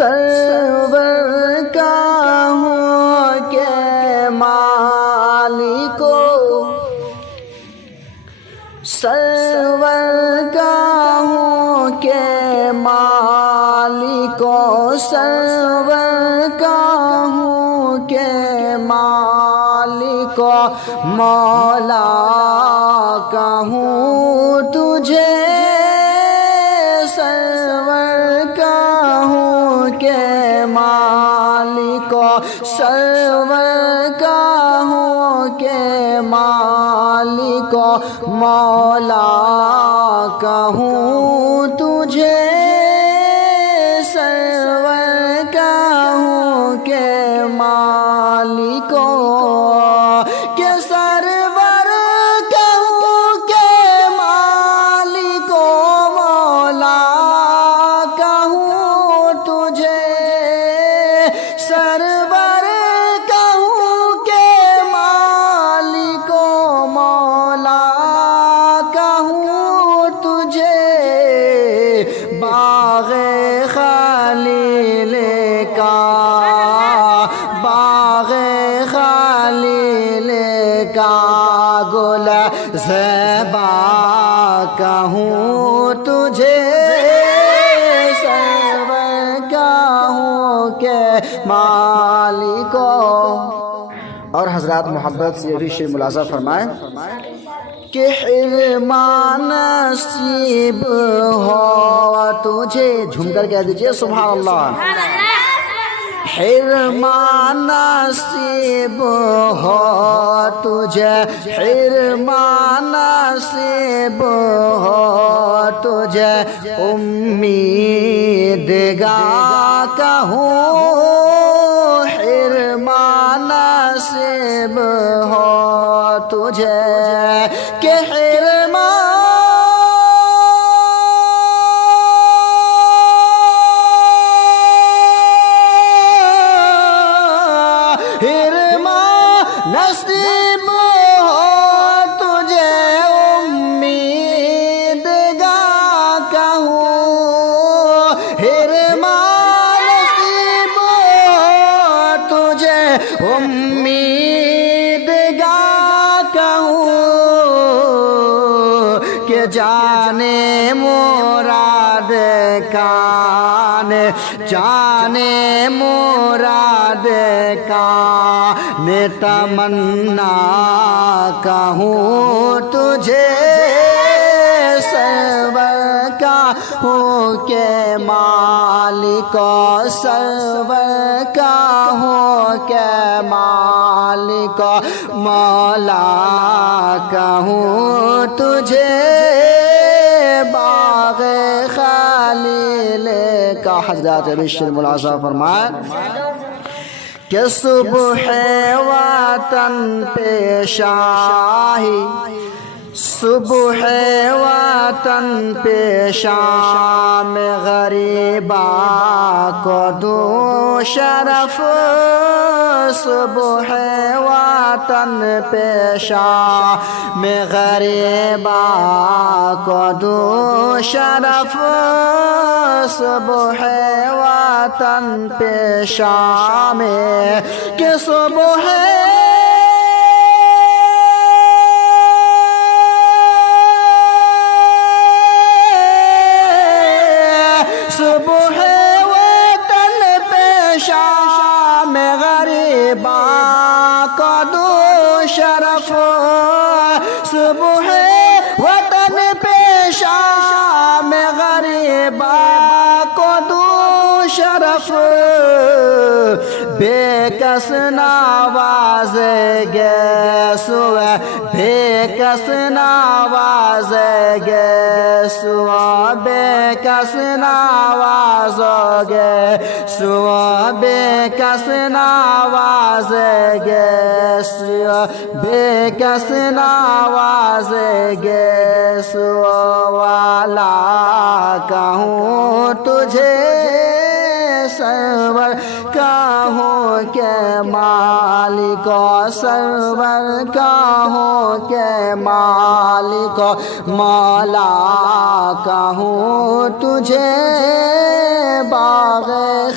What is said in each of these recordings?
سرور کا ہوں کہ مالکو سرور کا ہوں کہ مالکو سرور کا ہوں کہ مالکو مولا کا ہوں تجھے سرور کا ہوں کہ مالکو سرور کا ہوں کہ مالکو مولا کا ہوں تجھے سرور کا ہوں کہ مالکو کہ سرور کا ہوں کہ مالکو مولا کا ہوں تجھے سرور کا ہوں کہ مالکو مولا کا ہوں تجھے باغ خلیل کا باغ خلیل کا گل زیبا کا ہوں تجھے سرور کا ہوں کہ مالکو۔ اور حضرات محبت سے یہ بھی شعر ملاحظہ فرمائیں کہ حرمان نصیب ہو تجھے، جھوم کر کہہ دیجئے سبحان اللہ، حرمان نصیب ہو تجھے، حرمان نصیب ہو تجھے، امیدگاہ کا ہوں، حرمان نصیب ہو تجھے کہ نصیب ہو تجھے، امید گاہ کا ہوں، حرمان نصیب ہو تجھے، امید گاہ کا ہوں کہ جانے مراد کان، جانے مراد کان تمنا کا ہوں تجھے سرور کا ہوں کہ مالکو سرور کا ہوں کہ مالکو مولا کا ہوں تجھے باغ خلیل کا۔ حضرات بشر ملاحظہ فرمائے کہ صبح وطن پیش آئی، صبح وطن پیش میں غریبا کو دو شرف، صبح وطن پیش میں غریبا کو دو شرف، صبح وطن پیش میں کہ صبح صبح وطن پیش میں غریبا کو دو شرف، صبح وطن پیش میں غریبا کو دو شرف، بے کس نواز گے سوے، بے کس نواز گے سوے، بے کس نواز گے سوے، بے کس نواز گے سوے، بے کس نواز گے سوے، والا کہوں تجھے سرور کا ہوں کہ مالکو سرور کا ہوں کہ مالک مولا کہوں تجھے باغ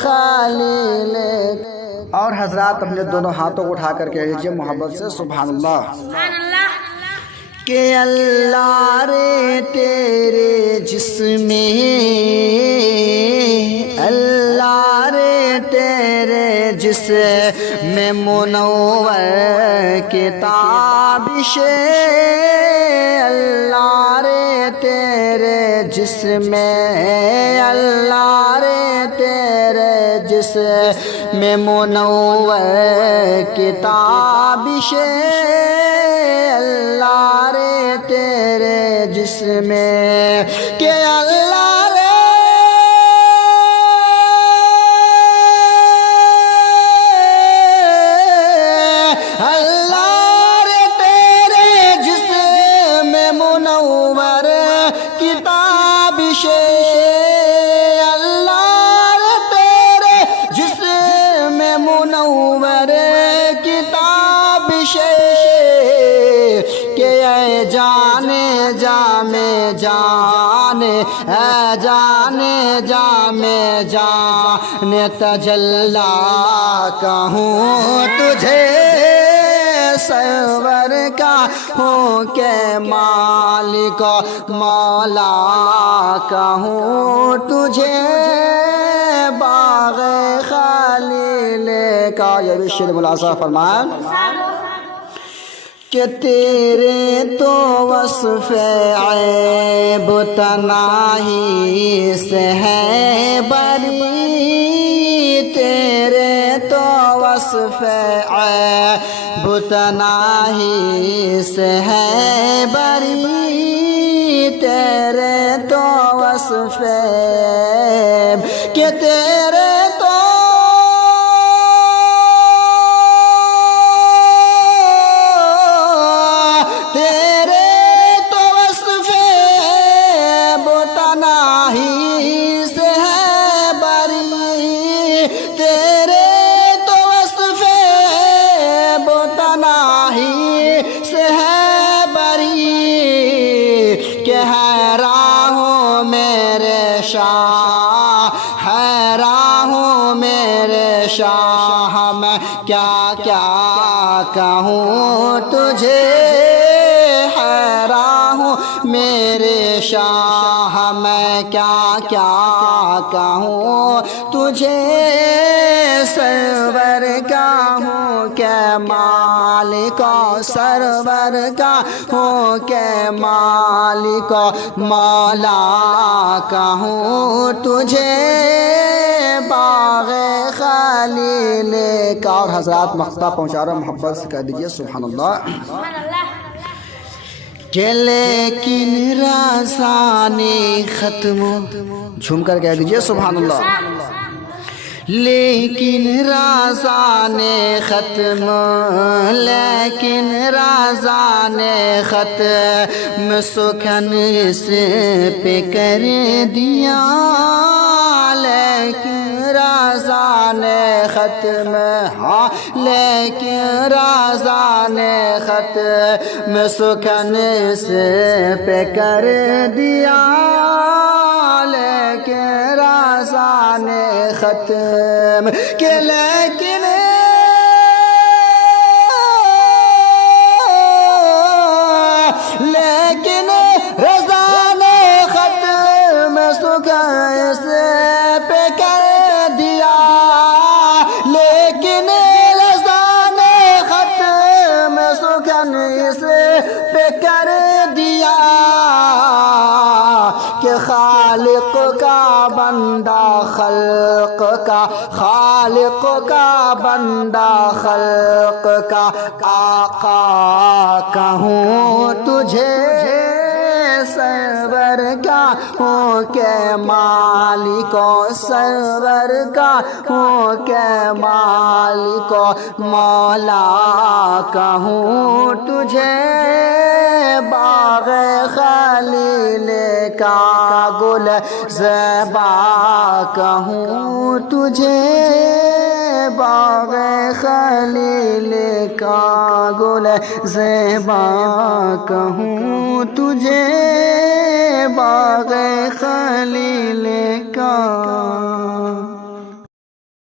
خلیل۔ اور حضرات اپنے دونوں ہاتھوں کو اٹھا کر کہہ لیجیے محبت سے سبحان اللہ۔ کہ اللہ رے تیرے جسم اللہ رے تیرے جسم منور کی تابش اللہ رے تیرے جسم اللہ رے تیرے جسم منور کی تابش اللہ رے تیرے جسم کہ اللہ رے اللہ رے تیرے جسم منور کی تابش اللہ رے تیرے جسم منور کی تابش کہ اے جانے جامے جانے اے جانے جامے جانے تجلا کہوں تجھے سرور کا ہوں کہ مالک مولا کہوں تجھے باغ خلیل کا۔ یہ بھی شعر ملاحظہ فرمائیں کہ تیرے تو وصف عیب تناہی سے ہے بری تیرے تو وصف عیب تناہی سے ہے بری تیرے تو وصف عیب کہ تیرے تو حیران ہوں میرے شاہ میں کیا کیا کہوں تجھے حیران ہوں میرے شاہ میں کیا کیا کہوں تجھے سرور کا ہوں کہ مالک سرور کا ہوں کہ مالک مولا کہوں تجھے باغ خلیل کا۔ اور حضرات مقطع پہنچا رہا محبت سے کہہ دیجئے سبحان اللہ۔ کہ لیکن رسانے ختم جھوم کر کہہ دیجئے سبحان اللہ۔ لیکن رازان ختم لیکن رازان ختم سکھن اس پہ کر دیا لیکن رازان ختم ہاں لیکن رازان ختم سکھن اس پہ کر دیا لیکن رازان ختم کہ لیکن لیکن رازان ختم سکھن اس پہ کر دیا لیکن رازان ختم سکھن اس پہ کر دیا کہ خالق کا بندہ خلق کا خالق کا بندہ خلق کا آقا کہوں تجھے سرور کا ہوں کہ مالک سرور کا ہوں کہ مالک مولا کہوں تجھے باغ خلیل کا گل زیبا کہوں تجھے باغ خلیل کا گل زیبا کہوں تجھے باغ خلیل کا